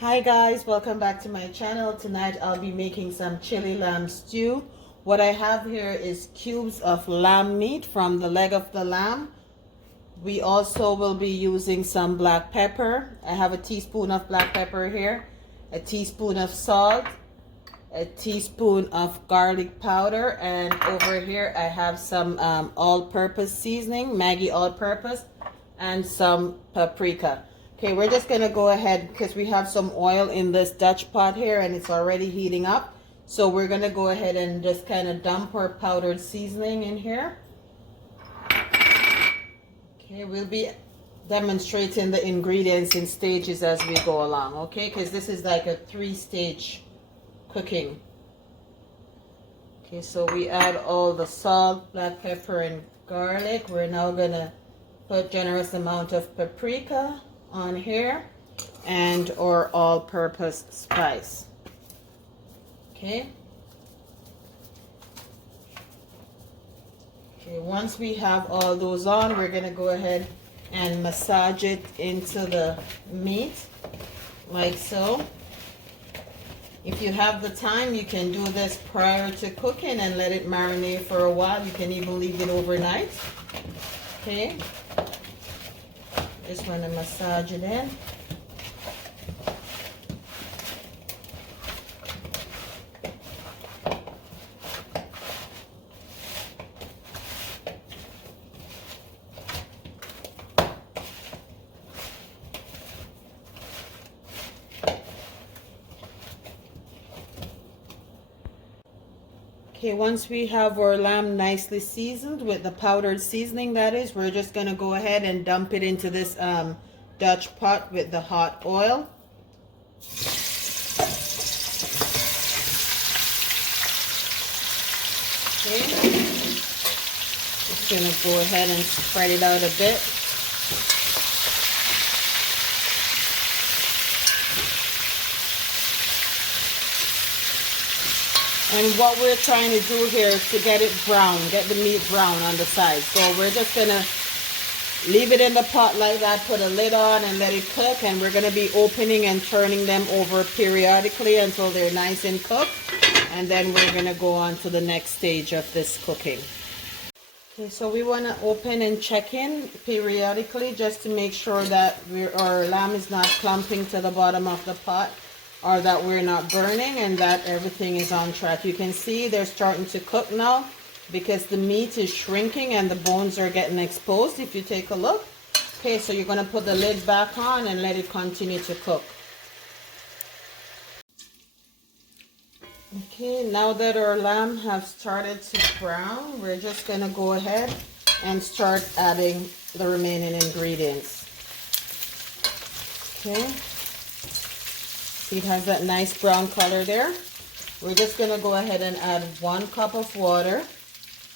Hi guys, welcome back to my channel. Tonight I'll be making some chili lamb stew. What I have here is cubes of lamb meat from the leg of the lamb. We also will be using some black pepper. I have a teaspoon of black pepper here, a teaspoon of salt, a teaspoon of garlic powder, and over here I have some all-purpose seasoning, Maggi all-purpose, and some paprika. Okay, we're just gonna go ahead because we have some oil in this Dutch pot here and it's already heating up. So we're gonna go ahead and just kind of dump our powdered seasoning in here. Okay, we'll be demonstrating the ingredients in stages as we go along, okay? Because this is like a 3-stage cooking. Okay, so we add all the salt, black pepper, and garlic. We're now gonna put generous amount of paprika on here and our all-purpose spice. Okay. Okay, once we have all those on, we're gonna go ahead and massage it into the meat like so. If you have the time, you can do this prior to cooking and let it marinate for a while. You can even leave it overnight. Okay. Just want to massage it in. Okay, once we have our lamb nicely seasoned with the powdered seasoning, that is, we're just going to go ahead and dump it into this Dutch pot with the hot oil. Okay, just going to go ahead and spread it out a bit. And what we're trying to do here is to get it brown, get the meat brown on the side. So we're just going to leave it in the pot like that, put a lid on and let it cook. And we're going to be opening and turning them over periodically until they're nice and cooked. And then we're going to go on to the next stage of this cooking. Okay, so we want to open and check in periodically just to make sure that our lamb is not clumping to the bottom of the pot, or that we're not burning, and that everything is on track. You can see they're starting to cook now because the meat is shrinking and the bones are getting exposed if you take a look. Okay, so you're going to put the lid back on and let it continue to cook. Okay, now that our lamb have started to brown, we're just going to go ahead and start adding the remaining ingredients. Okay. It has that nice brown color there. We're just going to go ahead and add 1 cup of water.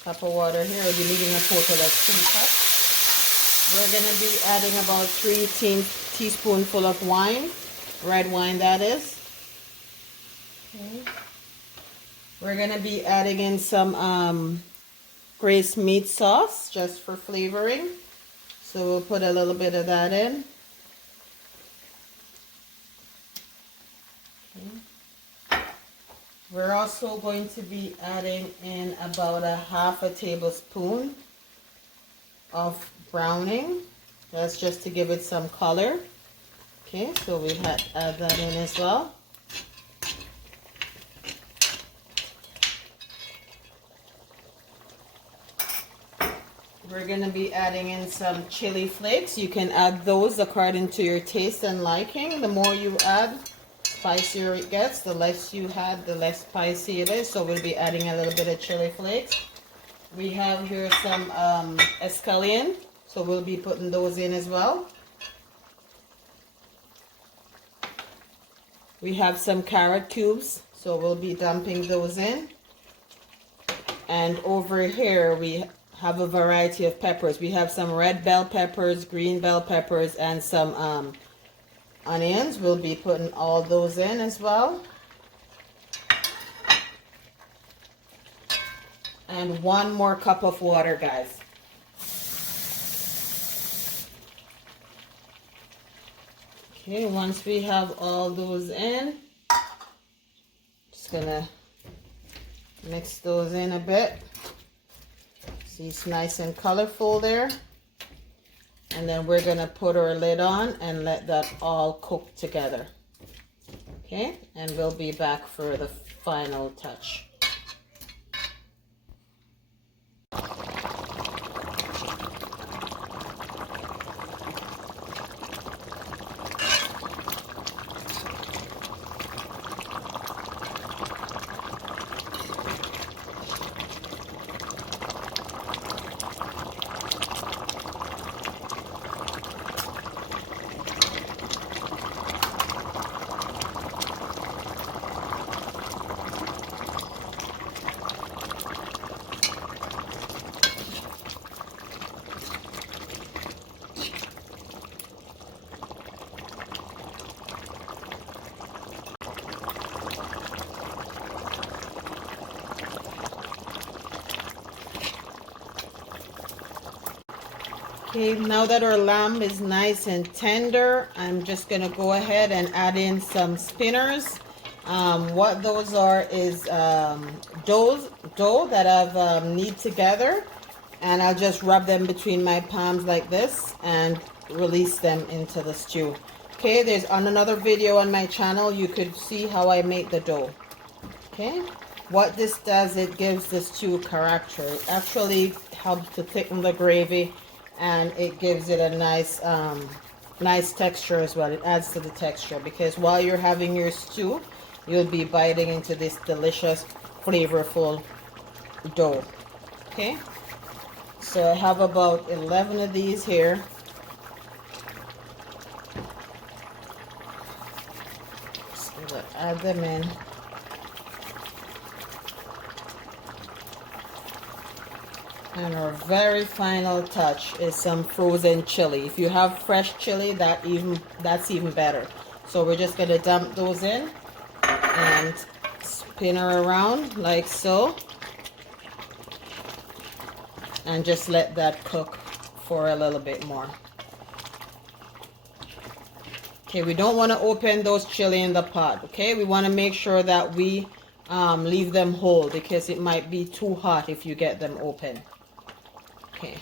Cup of water here. We'll be needing a total of 2 cups. We're going to be adding about 3 teaspoonful of wine. Red wine, that is. Okay. We're going to be adding in some braised meat sauce just for flavoring. So we'll put a little bit of that in. We're also going to be adding in about a half a tablespoon of browning. That's just to give it some color. Okay, so we add that in as well. We're going to be adding in some chili flakes. You can add those according to your taste and liking. The more you add, spicier it gets. The less you had, the less spicy it is. So we'll be adding a little bit of chili flakes. We have here some escallion, so we'll be putting those in as well. We have some carrot cubes, so we'll be dumping those in. And over here we have a variety of peppers. We have some red bell peppers, green bell peppers, and some onions. We'll be putting all those in as well. And 1 more cup of water, guys. Okay, once we have all those in, just gonna mix those in a bit. See, it's nice and colorful there. And then we're gonna put our lid on and let that all cook together. Okay, and we'll be back for the final touch. Okay, now that our lamb is nice and tender, I'm just gonna go ahead and add in some spinners. What those are is dough that I've kneaded together, and I'll just rub them between my palms like this and release them into the stew. Okay, there's on another video on my channel, you could see how I make the dough. Okay, what this does, it gives the stew character. It actually helps to thicken the gravy, and it gives it a nice nice texture as well. It adds to the texture, because while you're having your stew, you'll be biting into this delicious, flavorful dough. Okay, so I have about 11 of these here. Just gonna add them in. And our very final touch is some frozen chili. If you have fresh chili, that's even better. So we're just gonna dump those in and spin her around like so, and just let that cook for a little bit more. Okay, we don't want to open those chili in the pot. Okay, we want to make sure that we leave them whole, because it might be too hot if you get them open. Okay,